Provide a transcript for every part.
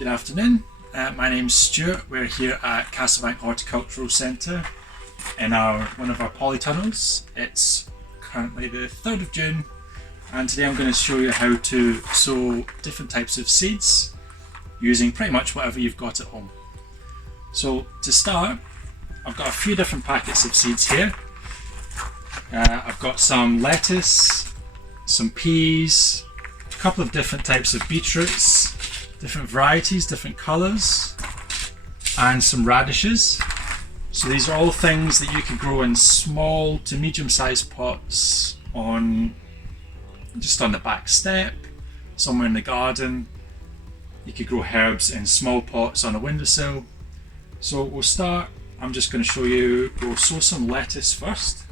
Good afternoon, my name's Stuart. We're here at Castlebank Horticultural Centre in one of our polytunnels. It's currently the 3rd of June and today I'm going to show you how to sow different types of seeds using pretty much whatever you've got at home. So to start, I've got a few different packets of seeds here. I've got some lettuce, some peas, a couple of different types of beetroots, different varieties, different colours, and some radishes. So these are all things that you can grow in small to medium-sized pots just on the back step, somewhere in the garden. You could grow herbs in small pots on a windowsill. So we'll start, I'm just going to show you, we'll sow some lettuce first.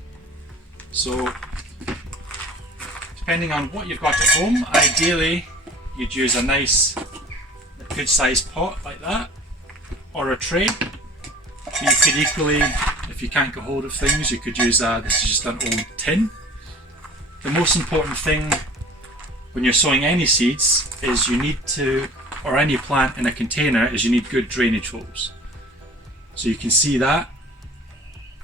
So depending on what you've got at home, ideally you'd use a nice good sized pot like that, or a tray. But you could equally, if you can't get hold of things, you could use this is just an old tin. The most important thing when you're sowing any seeds is you need to, or any plant in a container, is you need good drainage holes. So you can see that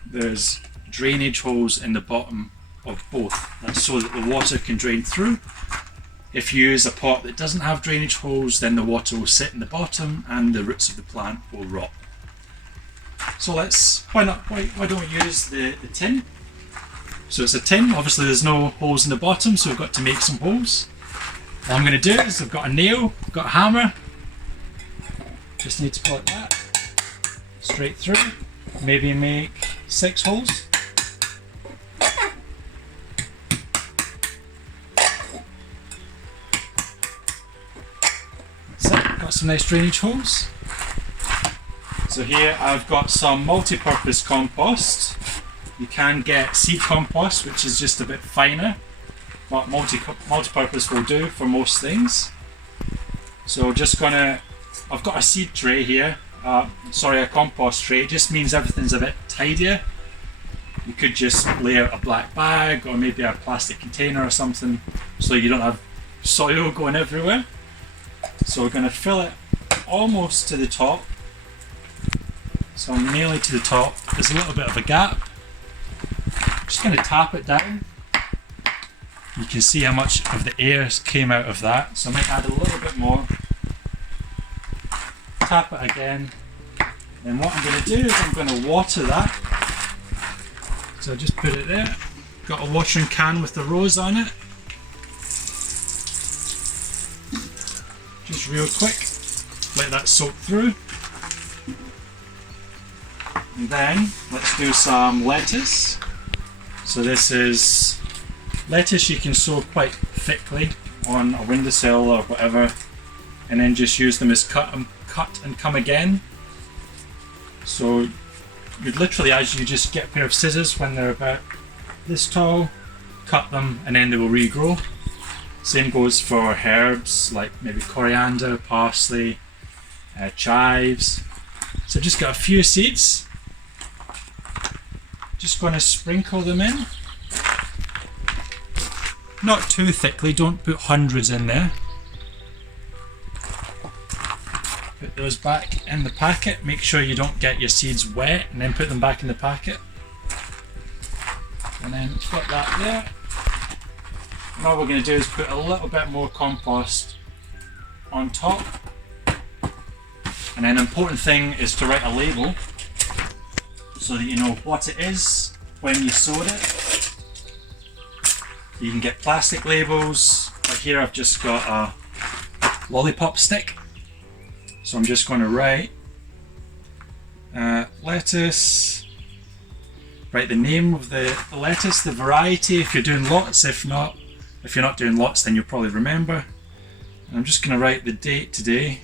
there's drainage holes in the bottom of both. That's so that the water can drain through. If you use a pot that doesn't have drainage holes, then the water will sit in the bottom and the roots of the plant will rot. So why don't we use the tin? So it's a tin, obviously there's no holes in the bottom, so we've got to make some holes. What I'm going to do is I've got a nail, I've got a hammer, just need to pull it that straight through, maybe make 6 holes. Got some nice drainage holes. So here I've got some multi-purpose compost. You can get seed compost, which is just a bit finer, but multi-purpose will do for most things. So I've got a seed tray here, a compost tray. It just means everything's a bit tidier. You could just layer a black bag or maybe a plastic container or something so you don't have soil going everywhere. So we're going to fill it almost to the top. So I'm nearly to the top. There's a little bit of a gap. I'm just going to tap it down. You can see how much of the air came out of that. So I might add a little bit more. Tap it again. Then what I'm going to do is I'm going to water that. So I just put it there. Got a watering can with the rose on it. Just real quick, let that soak through. And then let's do some lettuce. So this is lettuce you can sow quite thickly on a windowsill or whatever, and then just use them as cut and come again. So you'd literally, as you just get a pair of scissors when they're about this tall, cut them and then they will regrow. Same goes for herbs like maybe coriander, parsley, chives. So just got a few seeds. Just going to sprinkle them in. Not too thickly, don't put hundreds in there. Put those back in the packet. Make sure you don't get your seeds wet and then put them back in the packet. And then put that there. And all we're going to do is put a little bit more compost on top. And then an important thing is to write a label so that you know what it is when you sowed it. You can get plastic labels, but here I've just got a lollipop stick. So I'm just going to write lettuce, write the name of the lettuce, the variety if you're doing lots. If you're not doing lots, then you'll probably remember. And I'm just going to write the date today.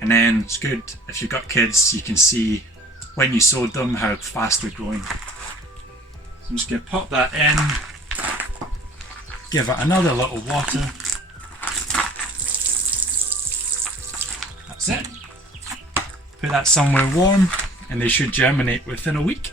And then it's good if you've got kids, you can see when you sowed them how fast they're growing. So I'm just going to pop that in, give it another little water. That's it. Put that somewhere warm and they should germinate within a week.